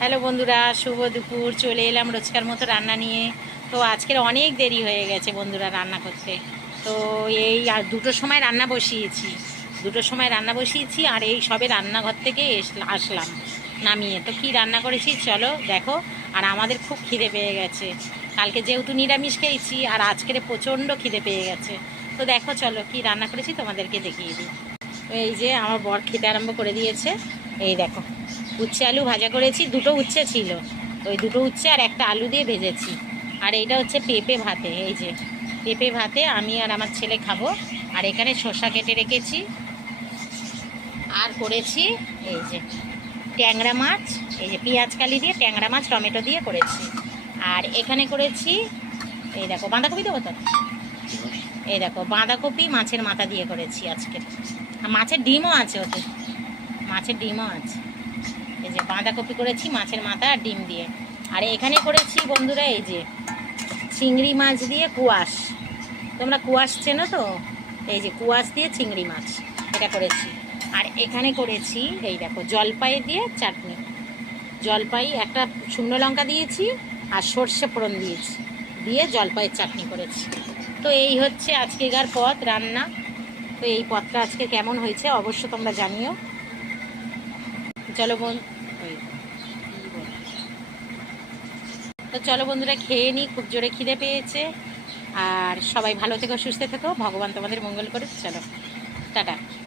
Hello বন্ধুরা, শুভ দুপুর। চলে এলাম রোজকার মতো রান্না নিয়ে। তো আজকের অনেক দেরি হয়ে গেছে বন্ধুরা রান্না করতে। তো এই আর দুটোর সময় রান্না বসিয়েছি, আর এই সবে রান্নাঘর থেকে আসলাম নামিয়ে। তো কি রান্না করেছি চলো দেখো। আর আমাদের খুব খিদে পেয়ে গেছে, কালকে যেহেতু নিরামিষ খেয়েছি আর আজকের প্রচণ্ড খিদে পেয়ে গেছে। তো দেখো চলো কি রান্না করেছি তোমাদেরকে দেখিয়ে দিই। তো এই যে আমার বর খেতে আরম্ভ করে দিয়েছে। এই দেখো, উচ্ছে আলু ভাজা করেছি, দুটো উচ্ছে ছিল, ওই দুটো উচ্ছে আর একটা আলু দিয়ে ভেজেছি। আর এইটা হচ্ছে পেঁপে ভাতে, এই যে পেঁপে ভাতে আমি আর আমার ছেলে খাবো। আর এখানে শসা কেটে রেখেছি। আর করেছি এই যে ট্যাংরা মাছ, এই যে পেঁয়াজ কালি দিয়ে ট্যাংরা মাছ টমেটো দিয়ে করেছি। আর এখানে করেছি এই দেখো বাঁধাকপি দেবো তো, এই দেখো বাঁধাকপি মাছের মাথা দিয়ে করেছি আজকে। আর মাছের ডিমও আছে ওতে, মাছের ডিমও আছে। এই যে বাঁধাকপি করেছি মাছের মাথা আর ডিম দিয়ে। আর এখানে করেছি বন্ধুরা এই যে চিংড়ি মাছ দিয়ে কুয়াশ, তোমরা কুয়াশ চেনো তো, এই যে কুয়াশ দিয়ে চিংড়ি মাছ এটা করেছি। আর এখানে করেছি এই দেখো জলপাই দিয়ে চাটনি, জলপাই একটা শুকনো লঙ্কা দিয়েছি আর সর্ষে ফোড়ন দিয়েছি, দিয়ে জলপাইয়ের চাটনি করেছি। তো এই হচ্ছে আজকেকার পথ রান্না। তো এই পথটা আজকে কেমন হয়েছে অবশ্য তোমরা জানিও। চলো বোন, তো চলো বন্ধুরা খেয়ে নিই, খুব জোরে খিদে পেয়েছে। আর সবাই ভালো থেকো, সুস্থ থেকো, ভগবান তোমাদের মঙ্গল করুক। চলো টাটা।